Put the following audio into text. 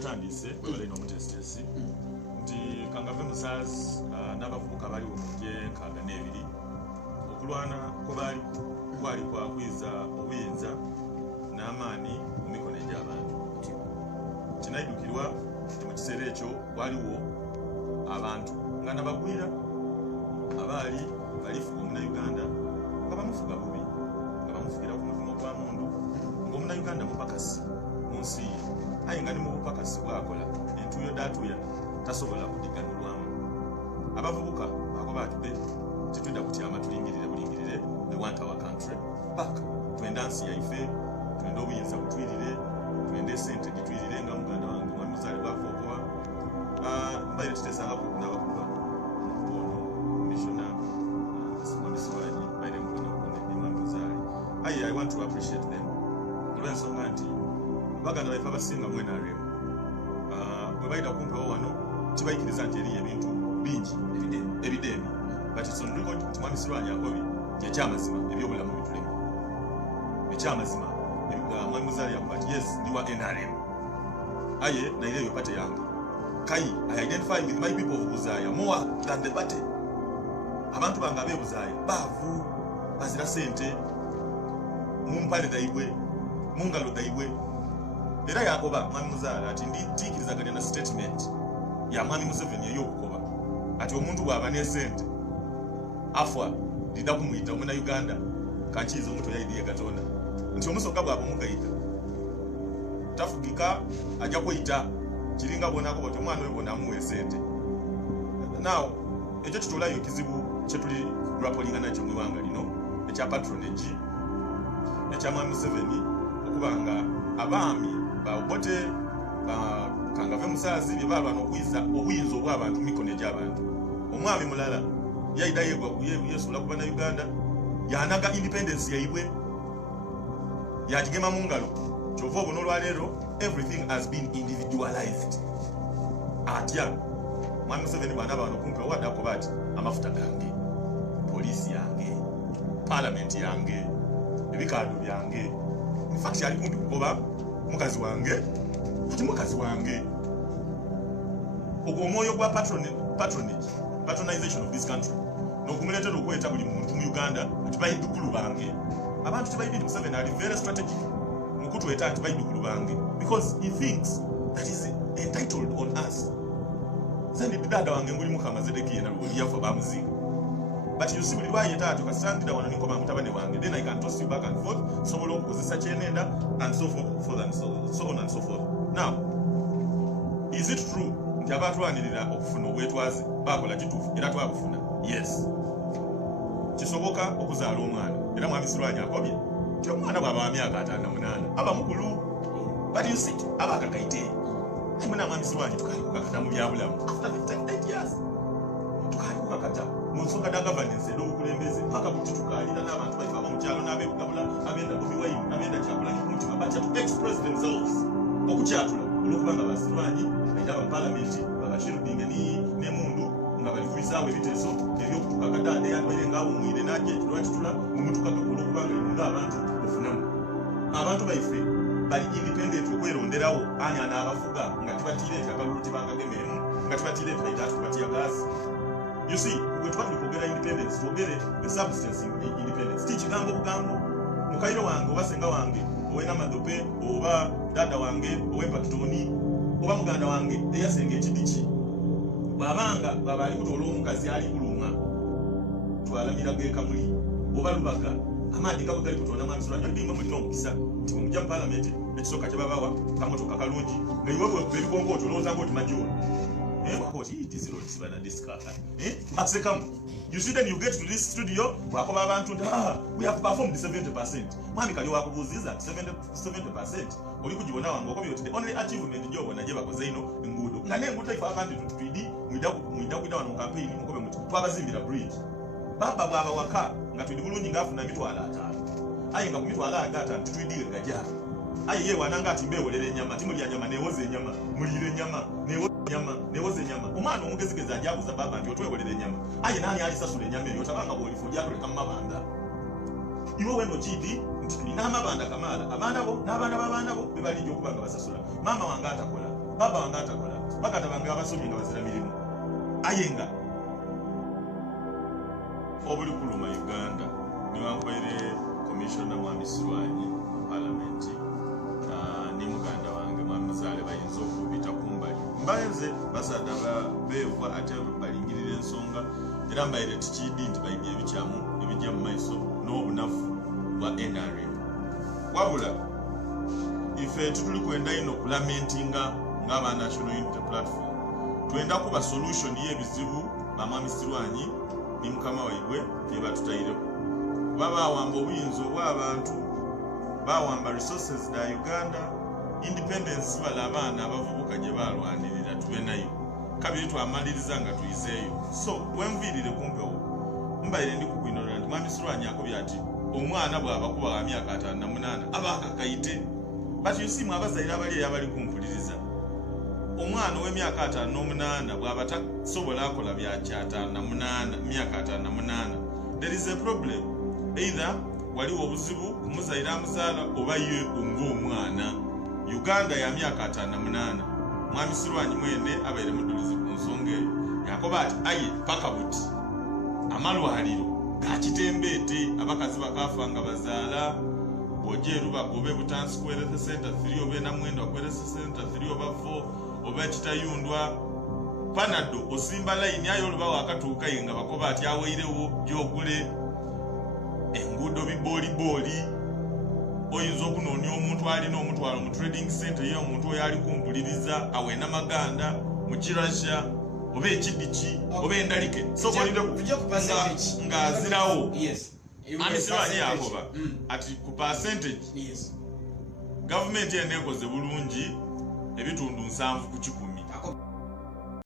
tandise bali no mutestesi nti Kangave Musaazi n'abavubuka bali omuje nkaaga n'ebiri okulwana ko bali kwali kwakwiza obuyinza n'amaani mu mikono egy'abantu. Kinaidukirwa mu kiseera ekyo waliwo abantu nga nabagwira abaali balifuga omunauganda nga bamufuga bubi nga bamufugira ku muvumo gwa mundu ng'omunauganda mupakasi mu nsi ye aye nga ne mu bupakasi bwakola entuuyo datuuya tasobola kudiganulwamu. Abavubuka ako batudde tetudda kutyama tulingirire bulingirire, we want our country back. Twenda nsi yaife, twenda obuyinza butwirire, twende sente gitwirire nga muganda wange Mwami Muzaale bwakookowa mbaire tutesanga n'abakulu ono commissioner Mwami Sirwanyi mbaire mukulu Mwami Muzaale. I want to appreciate them olw'ensonga nti baganda baife abasinga mu NRM bwe bayita kumpewo wano tibayikiriza nti eriyo ebintu bingi ebideemi but it's on record nti Mwami Sirwanyi akobye ekyamazima ebyobulamu bitulema ekyamazima Mwami Muzaale yakuba ati yes ndiwa NRM aye naireyo pate yange kai I identify with my people of Buzaaya more than the party. Abantu bange ab'e Buzaaya baavu bazira sente mu mpale daibwe mu ngalo daibwe. Era yakoba Mwami Muzaale ati nditiikirizaganya na statement ya Mwami Museveni ey'okukoba ati omuntu bw'aba ne sente afwa lidda kumuyita Omunnauganda kankiiza omuntu yayidiye Katonda nti omusooka bw'aba omugayita tafugika ajja kweyita kiringa bonako bati omwana oyo bona amuwa esente. Now ekyo kitulayo ekizibu kyetuli grapplinga nakyo mu iwanga lino ekya patronage ekya Mwami Museveni okubanga abaami ba Obote ba Kangave Musaazi bye baba n'okuyisa obuyinza obw'abantu mu mikono egy'abantu. Omwami mulala yayida yegwa yeesula ku Bannayuganda yanaga independence yaibwe yagigema mu ngalo. Kyova obona olwaleero everything has been individualized. Atya Mwami Museveni bw'anaaba wano kumpe wadde akoba ati amafuta gange, poliisi yange, parliament yange, ebikaado byange. In fact yali kumpi kugoba mukazi wange ati mukazi wange. Ogwo omwoyo gwa patronization of this country n'okumuleetera okweta buli muntu mu Uganda nti bayiddukulu bange. Abantu tebayibidi Museveni ali very strategic mukutweta nti bayiddukulu bange because he thinks that is entitled on us. Send dada wange nguli Mukama Zedekiya na luli yafa bamuzinga. But you see buli lwayeta ati kasandira wano nikoma mutabane wange, then I can toss you back and forth sobola okukozesa kyenenda and so forth and so on and so forth. Now is it true nti abatwanirira okufuna obwetwaze bakola kituufu era twabufuna? Yes, kisoboka okuzaala omwana era Mwami Sirwanyi akobye nti omwana bw'aba wa myaka 58 aba mukulu. But you see aba akakaite muna Mwami Sirwanyi tukali kukakata mu byabulamu after 58 years tukali kukakata mu nsonga da governance n'obukulembeze paka buti tukalira n'abantu baife aba mu kyalo n'abebugabula abenda Bobi Wine abenda Kyagulanyi kumutima batya to express themselves okukyatula olwokubanga Basirwanyi baita ba parliament babashirudinga n'emundu nga bali kubisaawo ebiteeso ebyokutukakata eyatwaire ngaawo mwire najje lwakitula mumutukaka olwokubanga nga abantu ofunamu. Abantu baife bali independent okweronderawo ani anaabafuga nga tibatiireeta akalulu tibangagememu nga tibatiireeta baitaatu batiya gaasi. You see, we try to get independence, to get the substance in independence. Teach gambo bugambo. Mukairo wange obasenga wange, owena madope, oba dada wange, owemba kitoni, oba muganda wange, eyasenge ekidichi. Babanga babali kutola omukazi ali kulunga. Twalamira geka muli. Oba lubaga. Amadi gabo gali kutola Mwami Sirwanyi ndimwe mulino omukisa. Nti mujja mu parliament ekisoka kye babawa kamotoka kalungi. Nga iwewe bebikongo otolooza ng'oti majola. It is not you see, then you get to this studio, we have performed 70%. Mami kali wakubuziza 70%. Olikujiona wangu kwa the only achievement ndio wanajeba kwa zaino ngudo. Ngane ngudo ifa kandi tutwidi mwida wano campaign mukobe mutu. Twabazimbira bridge. Baba baba waka ngatwidi bulungi ngafuna mitwala atano. Ayi nga kumitwala agata tutwidi gaja. Ayi ye wananga timbewolere nyama, timuli ya nyama newoze nyama, mulire nyama, newoze nyama. Omwana omugezigeza ajabuza baba nti otwewolere nyama. Ayi nani alisasula nyama eyo tabanga bolifuja atoleka mabanda. Iwe weno chidi nti n'amabanda kamala. Abaana bo n'abaana b'abaana bo bebalijja okubanga basasula. Mama wange atakola. baba wange atakola bagata bange abasomye nga bazira mirimu ayenga obuli kuluma Uganda niwankwere commissioner Mwami Sirwanyi parliament ni muganda wange Mwami Muzaale bayinza okubita kumbali mbayenze basada beevwa ate balingirira ensonga era mbaire tikidi nti bayibye ebikyamu ebijja mu maiso n'obunafu bwa NRM wabula ife tutuli kwenda ino kulamentinga ng'aba National Unity Platform twenda kuba solution y'ebizibu ba Mwami Sirwanyi ni mukama waibwe bye batutayireko babawamba obuyinza obw'abantu bawamba resources da Uganda independence bala abaana abavubuka gye balwanirira tube nayo kabiri twamaliriza nga tuyizeeyo so wenviirire kumpewo mbaire ndi kukwinonera nti Mwami Sirwanyi akobya ati omwana bw'aba kuba wa myaka 58 aba akakayite but you see mwabazaire abali abali kumpuliriza omwana w'emyaka 58 bw'aba tasobola akola bya 58 myaka 58 there is a problem either waliwo obuzibu kumuzaire amuzaala oba ye ng'omwana Uganda ya myaka 58 Mwami Sirwanyi mwene abaire mudulizi ku nsonga eyo yakoba ati aye paka buti amalwaliro gakitembeete abakazi bakafa nga bazaala bwojeru bagobe butansi kwereza center 3 oba namwenda kwereza center 3 oba 4 oba kitayundwa panado osimba line ayo oluba wakatuuka yenga bakoba ati aweirewo gyogule enguudo bibooli oyinza okunoonya omuntu alina omutwalo mu trading center ye omuntu oyo ali kumpuliriza awena maganda mu kirasha oba ekidiki oba endalike so nga azirawo Mwami Sirwanyi yakoba ati ku percentage government yeneekoze bulungi ebitundu 7 ku 10